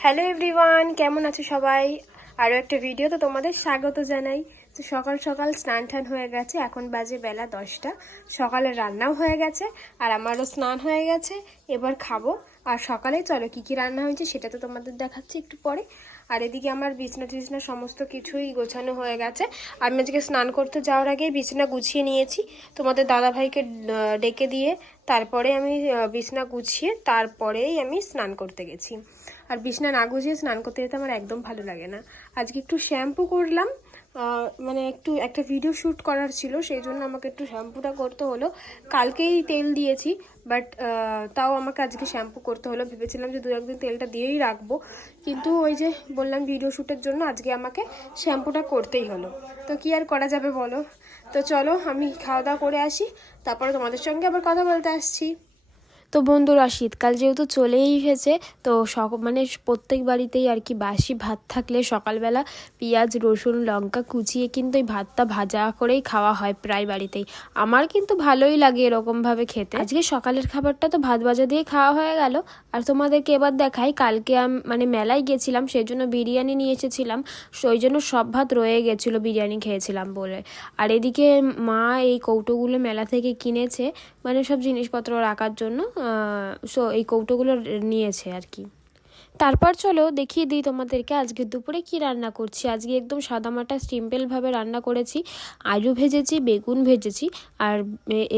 Hello everyone কেমন আছো সবাই? আরও একটা ভিডিও তো তোমাদের স্বাগত জানাই। তো সকাল সকাল স্নান টান হয়ে গেছে। এখন বাজে বেলা দশটা। সকালে রান্নাও হয়ে গেছে আর আমারও স্নান হয়ে গেছে। এবার খাব। আর সকালে চলো কী কী রান্না হয়েছে সেটা তো তোমাদের দেখাচ্ছি একটু পরে। আর এদিকে আমার বিছনা টিছনা সমস্ত কিছুই গোছানো হয়ে গেছে। আমি আজকে স্নান করতে যাওয়ার আগে বিছনা গুছিয়ে নিয়েছি। তোমাদের দাদাভাইকে আহ, ডেকে দিয়ে তারপরে আমি বিছনা গুছিয়ে তারপরেই আমি স্নান করতে গেছি। আর বিছনা না গুছিয়ে স্নান করতে যেতে আমার একদম ভালো লাগে না। আজকে একটু শ্যাম্পু করলাম। মানে একটু একটা ভিডিও শ্যুট করার ছিল, সেই জন্য আমাকে একটু শ্যাম্পুটা করতে হলো। কালকেই তেল দিয়েছি বাট তাও আমাকে আজকে শ্যাম্পু করতে হলো। ভেবেছিলাম যে দু একদিন তেলটা দিয়েই রাখব। কিন্তু ওই যে বললাম ভিডিও শ্যুটের জন্য আজকে আমাকে শ্যাম্পুটা করতেই হলো। তো কি আর করা যাবে বলো? তো চলো আমি খাওয়া দাওয়া করে আসি, তারপরে তোমাদের সঙ্গে আবার কথা বলতে আসছি। তো বন্ধুরা শীতকাল যেহেতু চলেই এসেছে, তো সক মানে প্রত্যেক বাড়িতেই আর কি বাসি ভাত থাকলে সকালবেলা পেঁয়াজ, রসুন, লঙ্কা কুচিয়ে কিন্তু এই ভাতটা ভাজা করেই খাওয়া হয় প্রায় বাড়িতেই। আমার কিন্তু ভালোই লাগে এরকমভাবে খেতে। আজকে সকালের খাবারটা তো ভাত ভাজা দিয়ে খাওয়া হয়ে গেল। আর তোমাদেরকে এবার দেখাই, কালকে মানে মেলায় গেছিলাম সেই জন্য বিরিয়ানি নিয়ে এসেছিলাম সেই জন্য সব ভাত রয়ে গেছিল বিরিয়ানি খেয়েছিলাম বলে। আর এদিকে মা এই কৌটোগুলো মেলা থেকে কিনেছে মানে সব জিনিসপত্র রাখার জন্য সো এই কৌটোগুলো নিয়েছে আর কি। তারপর চলো দেখিয়ে দিই তোমাদেরকে আজকে দুপুরে কি রান্না করছি। আজকে একদম সাদামাটা সিম্পলভাবে রান্না করেছি, আলু ভেজেছি, বেগুন ভেজেছি, আর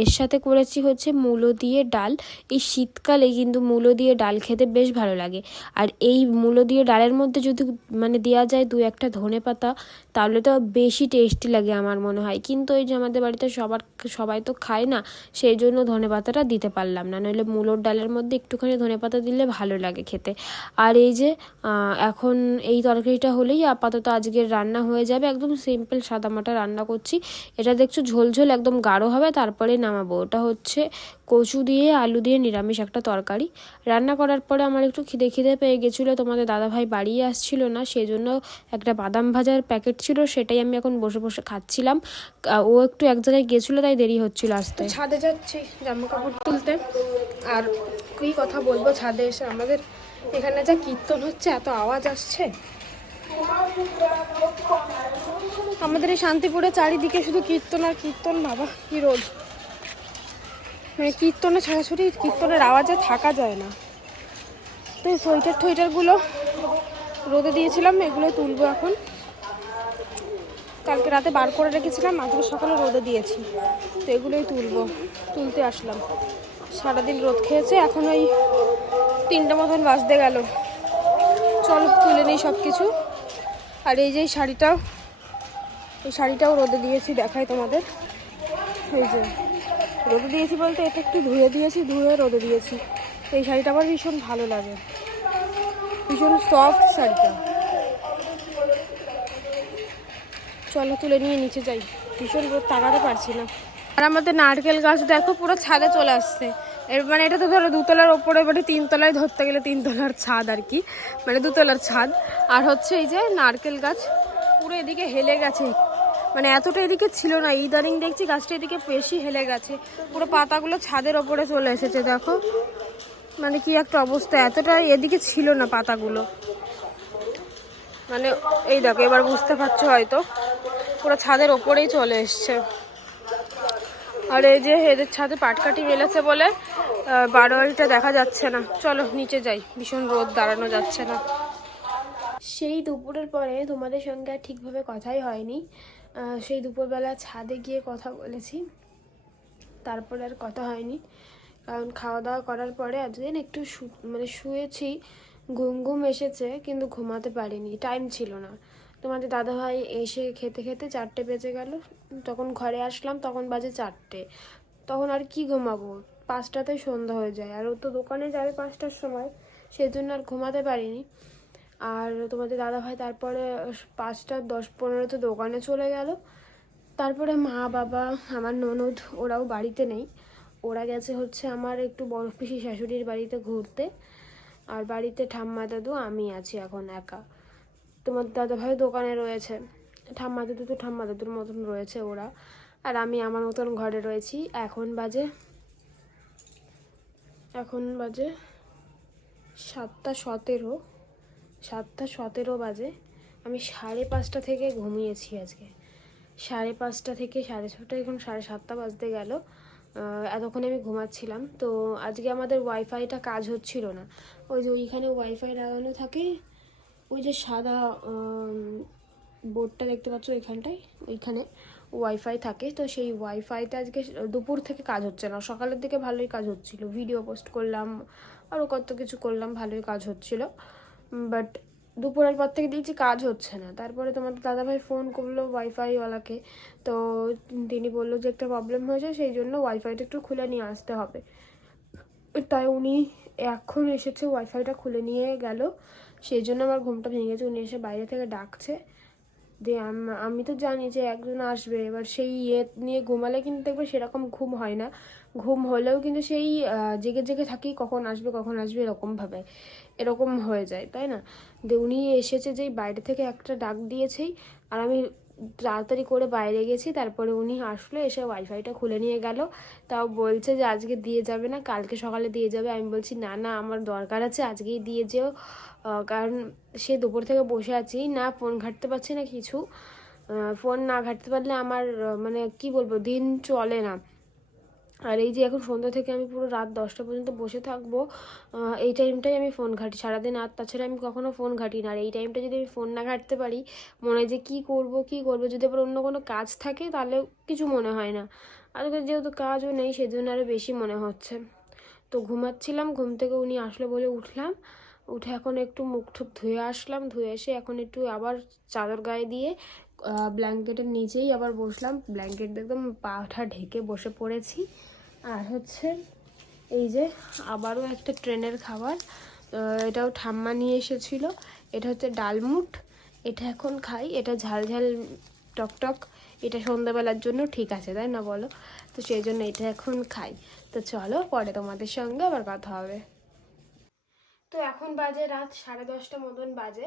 এর সাথে করেছি হচ্ছে মূলো দিয়ে ডাল। এই শীতকালে কিন্তু মূলো দিয়ে ডাল খেতে বেশ ভালো লাগে। আর এই মূলো দিয়ে ডালের মধ্যে যদি মানে দেওয়া যায় দু একটা ধনে পাতা, তাহলে তো বেশি টেস্টি লাগে আমার মনে হয়। কিন্তু ওই যে আমাদের বাড়িতে সবার, সবাই তো খায় না, সেই জন্য ধনে পাতাটা দিতে পারলাম না। নইলে মূলোর ডালের মধ্যে একটুখানি ধনে পাতা দিলে ভালো লাগে খেতে। আর এই যে এখন এই তরকারিটা হলেই আপাতত আজকের রান্না হয়ে যাবে। একদম সিম্পল সাদামাটা রান্না করছি। এটা দেখছ ঝোল ঝোল একদম গাঢ় হবে, তারপরে নামাবো। ওটা হচ্ছে কচু দিয়ে, আলু দিয়ে নিরামিষ একটা তরকারি। রান্না করার পরে আমার একটু খিদে খিদে পেয়ে গেছিল, তোমাদের দাদাভাই বাড়ি আসছিল না সেই জন্য একটা বাদাম ভাজার প্যাকেট ছিল, সেটাই আমি এখন বসে বসে খাচ্ছিলাম। ও একটু এক জায়গায় গেছিল, তাই দেরি হচ্ছিল আসতে। ছাদে যাচ্ছি জামা কাপড় তুলতে। আর কি কথা বলব ছাদে এসে আমাদের এখানে যা কীর্তন হচ্ছে, এত আওয়াজ আসছে। আমাদের এই শান্তিপুরে চারিদিকে শুধু কীর্তন আর কীর্তন, বাবা, কি রোদ। মানে কীর্তনে ছাড়াছাড়ি কীর্তনের আওয়াজে থাকা যায় না। তো এই সোয়েটার টোয়েটারগুলো রোদে দিয়েছিলাম, এগুলো তুলবো এখন। কালকে রাতে বার করে রেখেছিলাম আজকে সকালে রোদে দিয়েছি। তো এগুলোই তুলবো, তুলতে আসলাম। সারাদিন রোদ খেয়েছে, এখন ওই তিনটা মতন বাজতে গেল। চলো, তুলে নিই সব কিছু আর এই যে শাড়িটাও, এই শাড়িটাও রোদে দিয়েছি, দেখাই তোমাদের। এই যে, রোদে দিয়েছি বলতে এটা একটু ধুয়ে দিয়েছি, ধুয়ে রোদে দিয়েছি। এই শাড়িটা আমার ভীষণ ভালো লাগে। ভীষণ সফট শাড়িটা। চলো, তুলে নিয়ে নিচে যাই। ভীষণ রোদ পারছি না। আর আমাদের নারকেল গাছ দেখো, পুরো ছাদে চলে আসছে। এর মানে এটা তো ধরো দুতলার ওপরে মানে তিনতলায় ধরতে গেলে তিনতলার ছাদ আর কি। মানে দুতলার ছাদ। আর হচ্ছে এই যে নারকেল গাছ, পুরো এদিকে হেলে গেছে। মানে এতটা এদিকে ছিল না, ইদানিং দেখছি গাছটা এদিকে বেশি হেলে গেছে। পুরো পাতাগুলো ছাদের ওপরে চলে এসেছে, দেখো। মানে কি একটা অবস্থা, এতটা এদিকে ছিল না পাতাগুলো। মানে এই দেখো, এবার বুঝতে পারছ হয়তো। পুরো ছাদের ওপরেই চলে এসছে। আর এই যে এদের ছাদে পাটকাঠি মেলেছে বলে বারোয়ারিটা দেখা যাচ্ছে না। চলো, নিচে যাই। ভীষণ রোদ, দাঁড়ানো যাচ্ছে না। সেই দুপুরের পরে তোমাদের সঙ্গে আর ঠিকভাবে কথাই হয়নি। সেই দুপুরবেলা ছাদে গিয়ে কথা বলেছি। তারপরে আর কথা হয়নি। কারণ খাওয়া দাওয়া করার পরে এতদিন একটু মানে শুয়েছি ঘুম ঘুম এসেছে, কিন্তু ঘুমাতে পারিনি। টাইম ছিল না। তোমাদের দাদাভাই এসে খেতে খেতে চারটে বেজে গেল। তখন ঘরে আসলাম, তখন বাজে চারটে। তখন আর কি ঘুমাবো? পাঁচটাতে সন্ধ্যা হয়ে যায়। আর ও তো দোকানে যাবে পাঁচটার সময় সেই জন্য আর ঘুমাতে পারিনি। আর তোমাদের দাদাভাই তারপরে পাঁচটা, দশ, পনেরোতে দোকানে চলে গেল। তারপরে মা, বাবা, আমার ননদ, ওরাও বাড়িতে নেই। ওরা গেছে হচ্ছে আমার একটু বড় পিসি শাশুড়ির বাড়িতে ঘুরতে। আর বাড়িতে ঠাম্মা দাদু, আমি আছি এখন একা। তোমার দাদাভাই দোকানে রয়েছে। ঠাম্মা দাদু তো ঠাম্মা দাদুর মতন রয়েছে ওরা। আর আমি আমার মতন ঘরে রয়েছি। এখন বাজে এখন বাজে সাতটা সতেরো সাতটা সতেরো বাজে। আমি সাড়ে পাঁচটা থেকে ঘুমিয়েছি আজকে। সাড়ে পাঁচটা থেকে সাড়ে ছটা, এখন সাড়ে সাতটা বাজতে গেল। এতক্ষণে আমি ঘুমাচ্ছিলাম। তো আজকে আমাদের ওয়াইফাইটা কাজ হচ্ছিল না। ওই যে ওইখানে ওয়াইফাই লাগানো থাকে ওই যে সাদা বোর্ডটা দেখতে পাচ্ছ ওইখানটায় ওইখানে ওয়াইফাই থাকে। তো সেই ওয়াইফাইটা আজকে দুপুর থেকে কাজ হচ্ছে না। সকালের দিকে ভালোই কাজ হচ্ছিল। ভিডিও পোস্ট করলাম আরও কত কিছু করলাম, ভালোই কাজ হচ্ছিল। বাট দুপুরের পর থেকে দেখছি কাজ হচ্ছে না। তারপরে তোমাদের দাদাভাই ফোন করল ওয়াইফাইওয়ালাকে তো তিনি বলল যে একটা প্রবলেম হয়েছে, সেই জন্য ওয়াইফাইটা একটু খুলে নিয়ে আসতে হবে। তাই উনি এখন এসেছে ওয়াইফাইটা খুলে নিয়ে গেল। সেই জন্য আমার ঘুমটা ভেঙে গেছে। উনি এসে বাইরে থেকে ডাকছে। দিয়ে আম- তো জানি যে একজন আসবে। এবার সেই ইয়ে নিয়ে ঘুমালে কিন্তু দেখবে সেরকম ঘুম হয় না। ঘুম হলেও কিন্তু সেই জেগে জেগে থাকি, কখন আসবে কখন আসবে, এরকমভাবে। এরকম হয়ে যায়, তাই না? দিয়ে উনি এসেছে যেই বাইরে থেকে একটা ডাক দিয়েছেই। আর আমি তাড়াতাড়ি করে বাইরে গেছি, তারপরে উনি আসলো, এসে ওয়াইফাইটা খুলে নিয়ে গেল। তাও বলছে যে আজকে দিয়ে যাবে না, কালকে সকালে দিয়ে যাবে। আমি বলছি, না না, আমার দরকার আছে, আজকেই দিয়ে যেও। কারণ সে দুপুর থেকে বসে আছি। না ফোন ঘাটতে পারছি না কিছু। ফোন না ঘাটতে পারলে আমার মানে কি বলব, দিন চলে না। আর এই যে এখন সন্ধ্যা থেকে আমি পুরো রাত দশটা পর্যন্ত বসে থাকব এই টাইমটাই আমি ফোন ঘাঁটি। সারাদিন আর তাছাড়া আমি কখনো ফোন ঘাঁটি না। আর এই টাইমটা যদি আমি ফোন না ঘাঁটতে পারি, মনে যে কী করব, কী করব? যদি আবার অন্য কোনো কাজ থাকে, তাহলে কিছু মনে হয় না। আজকে যেহেতু কাজও নেই, সেজন্য আরও বেশি মনে হচ্ছে। তো ঘুমাচ্ছিলাম, ঘুম থেকে উনি আসলো বলে উঠলাম। উঠে এখন একটু মুখ টুক ধুয়ে আসলাম। ধুয়ে এসে এখন একটু আবার চাদর গায়ে দিয়ে ব্ল্যাঙ্কেটের নিচেই আবার বসলাম। ব্ল্যাঙ্কেট একদম পাটা ঢেকে বসে পড়েছি। আর হচ্ছে এই যে আবারও একটা ট্রেনের খাবার। এটাও ঠাম্মা নিয়ে এসেছিল। এটা হচ্ছে ডালমুট এটা এখন খাই। এটা ঝাল ঝাল টক টক। এটা সন্ধ্যাবেলার জন্য ঠিক আছে, তাই না বলো? তো সেই জন্য এটা এখন খাই। তো চলো পরে তোমাদের সঙ্গে আবার কথা হবে। তো এখন বাজে রাত সাড়ে দশটা মতন বাজে।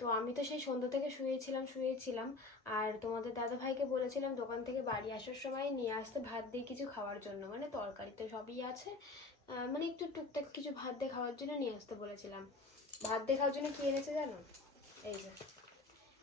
তো আমি তো সেই সন্ধ্যা থেকে শুয়েছিলাম শুয়েছিলাম। আর তোমাদের দাদা ভাইকে বলেছিলাম দোকান থেকে বাড়ি আসার সময় নিয়ে আসতে ভাত দিয়ে কিছু খাওয়ার জন্য। মানে তরকারি তো সবই আছে। মানে একটু টুকটাক কিছু ভাত দিয়ে খাওয়ার জন্য নিয়ে আসতে বলেছিলাম। ভাত দিয়ে খাওয়ার জন্য কি এনেছে জানো? এই যে,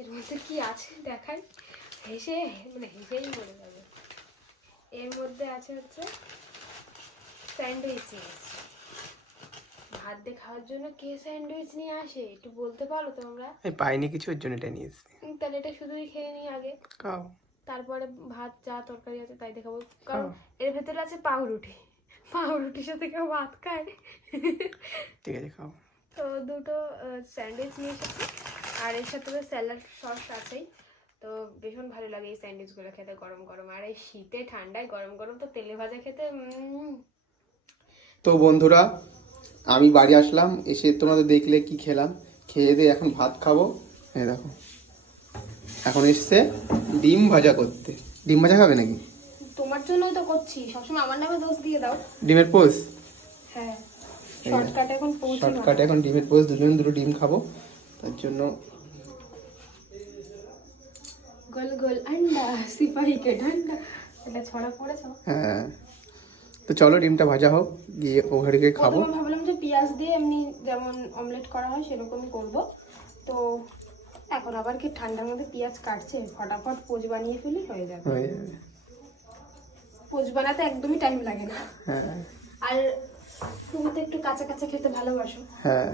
এর মধ্যে কি আছে দেখাই? হেসে মানে হেসেই মরে যাবে। এর মধ্যে আছে হচ্ছে স্যান্ডউইচ। ভাত দিয়ে খাওয়ার জন্য কে স্যান্ডউইচ নিয়ে আসে? একটু বলতে পারো তোমরা? আমি পাইনি কিছু ওর জন্য এটা নিয়ে এসেছি। তাহলে এটা শুধুই খেয়ে নিই আগে। খাও। তারপরে ভাত যা তরকারি আছে তাই দেখাবো। কারণ। এর ভেতরে আছে পাউরুটি। পাউরুটির সাথে কেউ ভাত খায়। ঠিক আছে খাও। তো দুটো স্যান্ডউইচ নিয়ে এসেছি। আর এর সাথে তো স্যালাড সস আছেই। তো ভীষণ ভালো লাগে এই স্যান্ডউইচগুলো খেতে গরম গরম। আর এই শীতে ঠান্ডায় গরম গরম তো তেলে ভাজা খেতে তো বন্ধুরা আমি বাড়ি আসলাম এসে তোমাদের দেখলে কি খেলাম। খেয়ে দিয়ে এখন ভাত খাব। এই দেখো। এখন এসছে ডিম ভাজা করতে। ডিম ভাজা খাবে নাকি? তোমার জন্যই তো করছি। সবসময় আমার নামে দোষ দিয়ে দাও। ডিমের পোস? হ্যাঁ। শর্টকাট এখন পৌঁছে শর্টকাটে এখন ডিমের পোস দুজন দুটো ডিম খাব। তার জন্য গোল গোল আন্ডা সিপাহি কে ঠান্ডা এটা ছড়া পড়েছ। হ্যাঁ। তো চলো ডিমটা ভাজা হোক গিয়ে ওখানে গিয়ে খাব। ভাবলাম যে পেঁয়াজ দিয়ে এমনি যেমন অমলেট করা হয় সেরকমই করব। তো এখন আবার কি ঠান্ডার মধ্যে পেঁয়াজ কাটছে? ফটাফট পোজ বানিয়ে ফেলি হয়ে যাবে। হয়ে যাবে। পোজ বানাতে একদমই টাইম লাগে না। হ্যাঁ। আর তুমি তো একটু কাঁচা কাঁচা খেতে ভালোবাসো। হ্যাঁ।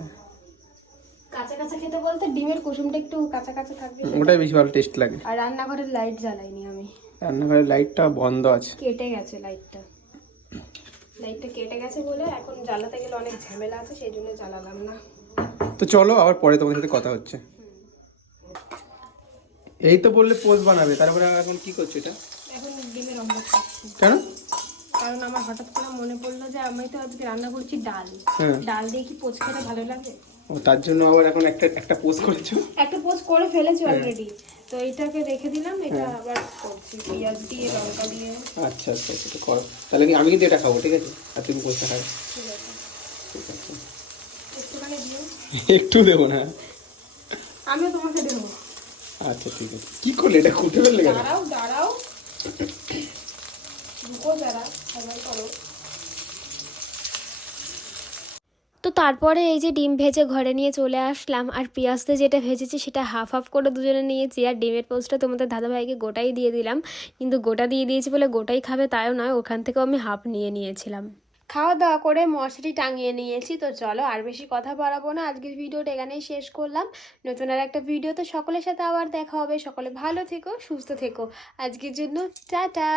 কাঁচা কাঁচা খেতে বলতে ডিমের কুসুমটা একটু কাঁচা কাঁচা থাকবে ওটাই বেশি ভালো টেস্ট লাগে। আর রান্নাঘরের লাইট জ্বালাইনি আমি। রান্নাঘরের লাইটটা বন্ধ আছে। কেটে গেছে লাইটটা লাইটটা কেটে গেছে বলে এখন জ্বালাতে গেলে অনেক ঝামেলা আছে সেই জন্য জ্বালালাম না। তো চলো আবার পরে তোমাদের সাথে কথা হচ্ছে। এই তো বললে পোস্ট বানাবে তারপরে এখন কি করছ এটা? এখন ডিমের অমলেট খাচ্ছি। কেন? কারণ আমার হঠাৎ করে মনে পড়ল যে আমি তো আজকে রান্না করছি ডাল। হ্যাঁ। ডাল দিয়ে কি পোচ খেতে ভালো লাগে? ও তার জন্য আবার এখন একটা একটা পোস্ট করেছ? একটা পোচ করে ফেলেছো অলরেডি তো এটাকে রেখে দিলাম এটা আবার করছি। পেঁয়াজ দিয়ে লঙ্কা দিয়ে। আচ্ছা আচ্ছা আচ্ছা করো। তাহলে কি আমি কিন্তু এটা খাব ঠিক আছে? আর তুমি পোস্টটা খাবে। একটু দেবো না? আমিও তোমাকে দেবো। আচ্ছা ঠিক আছে। কি করলে এটা? খুঁটে ফেললে দাঁড়াও দাঁড়াও। রুকো যারা সবাই করো। তো তারপরে এই যে ডিম ভেজে ঘরে নিয়ে চলে আসলাম, আর পেঁয়াজতে যেটা ভেজেছি সেটা হাফ হাফ করে দুজনে নিয়েছি, আর ডিমের পোস্টটা তোমাদের দাদাভাইকে গোটাই দিয়ে দিলাম। কিন্তু গোটা দিয়ে দিয়েছি বলে গোটাই খাবে তাইও নয়, ওখান থেকেও আমি হাফ নিয়ে নিয়েছিলাম। খাওয়া দাওয়া করে মশারি টাঙিয়ে নিয়েছি, তো চলো আর বেশি কথা বাড়াবো না, আজকের ভিডিওটা এখানেই শেষ করলাম। নতুন আর একটা ভিডিওতে সকলের সাথে আবার দেখা হবে, সকলে ভালো থেকো, সুস্থ থেকো। আজকের জন্য টাটা।